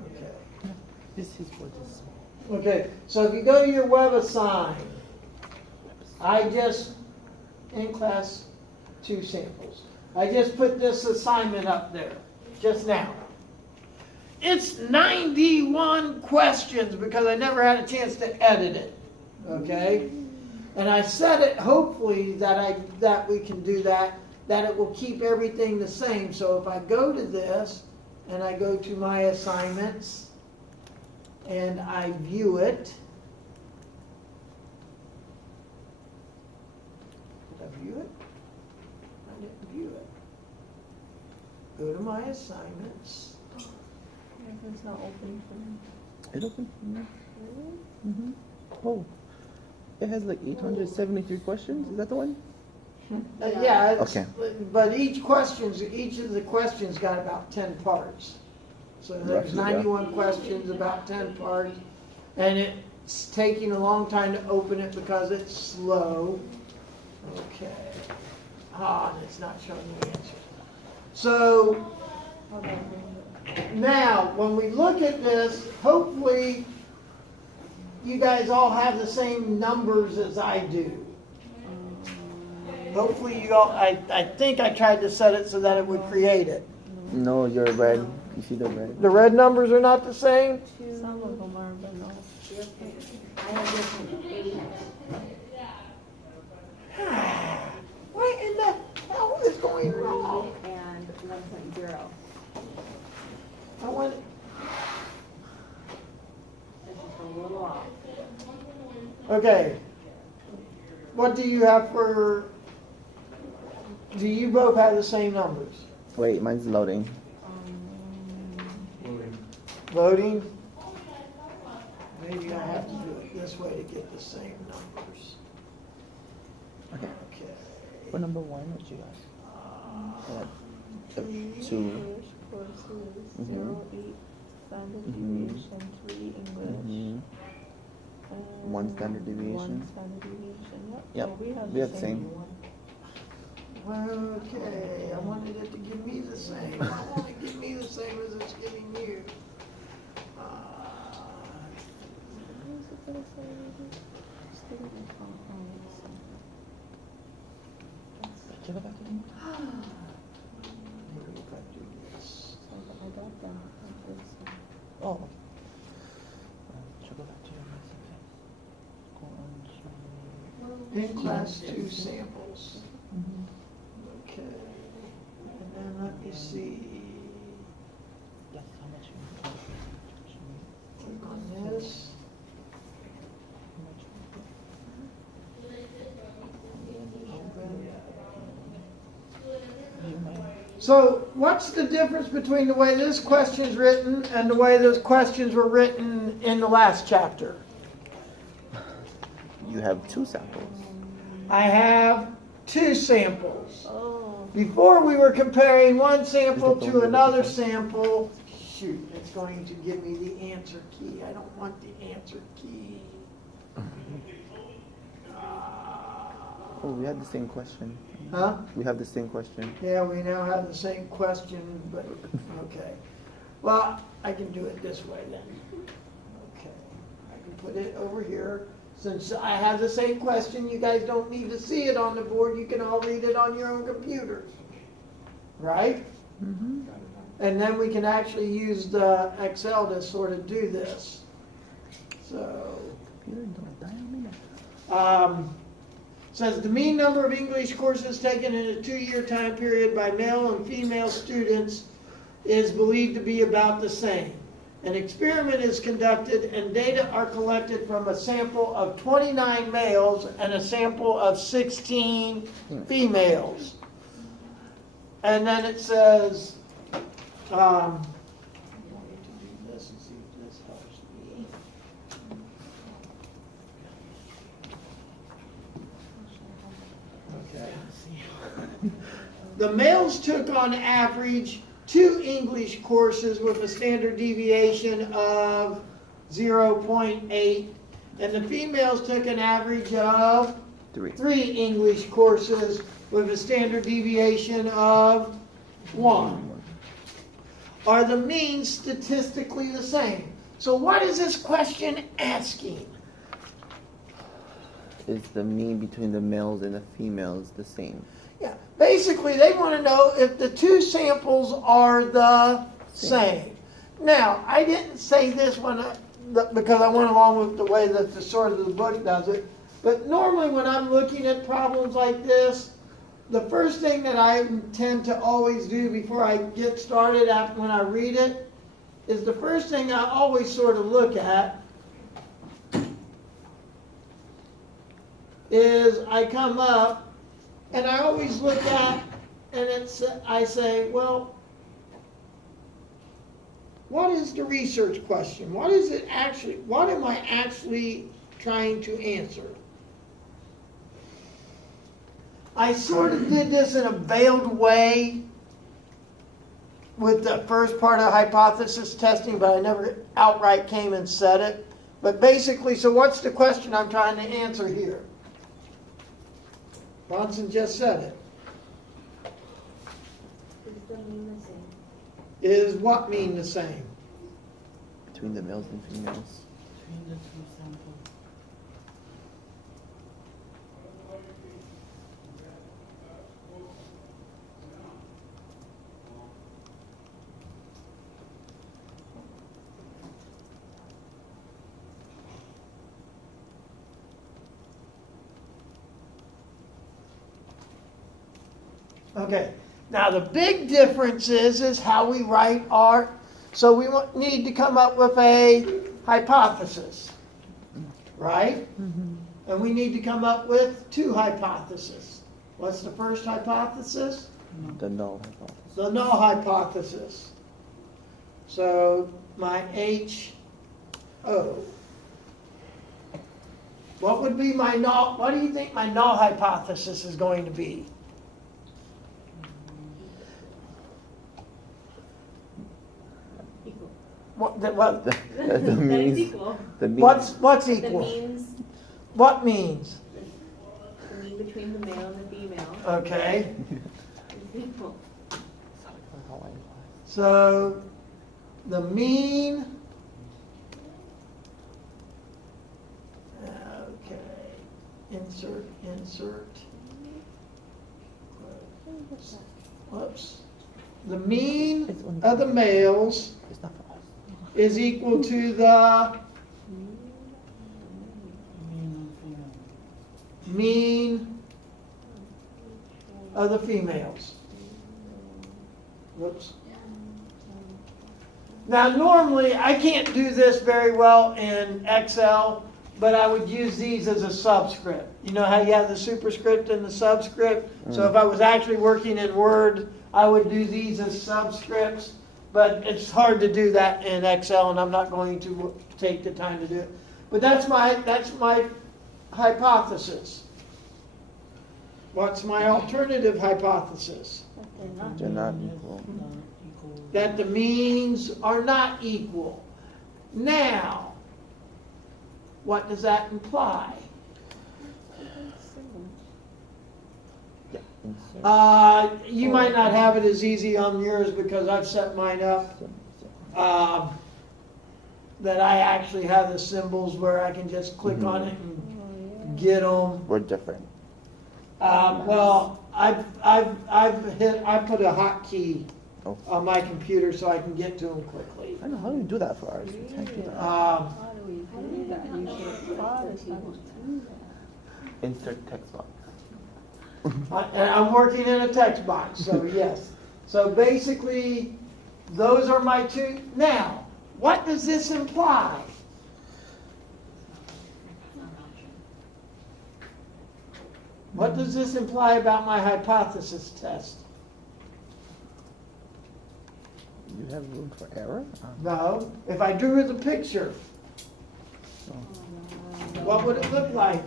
Okay. This is what is. Okay, so if you go to your WebAssign, I just, in class 2 samples, I just put this assignment up there, just now. It's 91 questions because I never had a chance to edit it, okay? And I set it, hopefully, that we can do that it will keep everything the same. So if I go to this, and I go to my assignments, and I view it. Did I view it? I didn't view it. Go to my assignments. It's not opening for me. It opened. Mm-hmm. Oh, it has like 873 questions. Is that the one? Yeah, Okay. But each of the questions got about 10 parts. So there's Roughly, yeah. 91 questions, about 10 parts, and it's taking a long time to open it because it's slow. Okay. And it's not showing the answer. So now, when we look at this, hopefully you guys all have the same numbers as I do. Hopefully you all, I think I tried to set it so that it would create it. No, you're red. You see the red? The red numbers are not the same? Some of them are, but no. I have this one, 8. What in the hell is going wrong? And 1.0. I want, It's just a little off. okay. What do you have for, do you both have the same numbers? Wait, mine's loading. Voting? Maybe I have to do it this way to get the same numbers. Okay. Okay. For number 1, what you got? Yeah. 2. English courses, 0, 8, standard deviation, 3 English. Mm-hmm. and 1 standard deviation. 1 standard deviation, yep. Yep, So we have we the have the same same. one. Okay, I wanted it to give me the same. I want it to give me the same as it's giving you. What is it that I said? Student account, Check it back again. Maybe if I do this. so I got them like this. Oh. Check it back to your message. Go on to. In class 2 samples. Mm-hmm. Okay. And then let me see. That's how much Click on this. So what's the difference between the way this question's written and the way those questions were written in the last chapter? You have 2 samples. I have 2 samples. Oh, Before we were comparing one sample Is that the to one with another the- sample. Shoot, it's going to give me the answer key. I don't want the answer key. Oh, we had the same question. Huh? We have the same question. Yeah, we now have the same question, but, okay. Well, I can do it this way then. Okay, I can put it over here. Since I have the same question, you guys don't need to see it on the board. You can all read it on your own computers. Right? Mm-hmm. And then we can actually use the Excel to sort of do this. So, Computer, don't die on me now. says the mean number of English courses taken in a 2-year time period by male and female students is believed to be about the same. An experiment is conducted and data are collected from a sample of 29 males and a sample of 16 females. And then it says, I'm going to do this and see if this helps me. Okay. The males took on average 2 English courses with a standard deviation of 0.8, and the females took an average of 3. 3 English courses with a standard deviation of 1. Are the means statistically the same? So what is this question asking? Is the mean between the males and the females the same? Yeah, basically they want to know if the two samples are the same. Now, I didn't say this one because I went along with the way that the sort of the book does it, but normally when I'm looking at problems like this, the first thing that I tend to always do before I get started when I read it is the first thing I always sort of look at is I come up and I always look at and I say, well, what is the research question? What am I actually trying to answer? I sort of did this in a veiled way with the first part of hypothesis testing, but I never outright came and said it. But basically, so what's the question I'm trying to answer here? Bronson just said it. Is the mean the same? Is what mean the same? Between the males and females. Between the two samples. Okay, now the big difference is how we write our, so we need to come up with a hypothesis, right? And we need to come up with two hypotheses. What's the first hypothesis? The null hypothesis. The null hypothesis. So my HO. What would be my null, what do you think my null hypothesis is going to be? Equal. What, The That is means. equal. The means. what's The equal? means, What means? the mean between the male and the female Okay, is equal. so the mean. Okay, insert. Whoops. The mean of the males It's not for us. is equal to the Mean and female. mean of the females. Whoops. Now normally, I can't do this very well in Excel, but I would use these as a subscript. You know how you have the superscript and the subscript? So if I was actually working in Word, I would do these as subscripts, but it's hard to do that in Excel, and I'm not going to take the time to do it. But that's my hypothesis. What's my alternative hypothesis? They're not equal. Not equal. That the means are not equal. Now, what does that imply? Yeah. Insert. You might not have it as easy on yours because I've set mine up that I actually have the symbols where I can just click on it and get them. We're different. Well, I put a hotkey Oh. on my computer so I can get to them quickly. I know how do you do that for ours? We can't do that. How do we do that? You should plot it somewhere. Insert text box. And I'm working in a text box, so yes. So basically, those are my two. Now, what does this imply? What does this imply about my hypothesis test? You have room for error? No, if I drew the picture, what would it look like?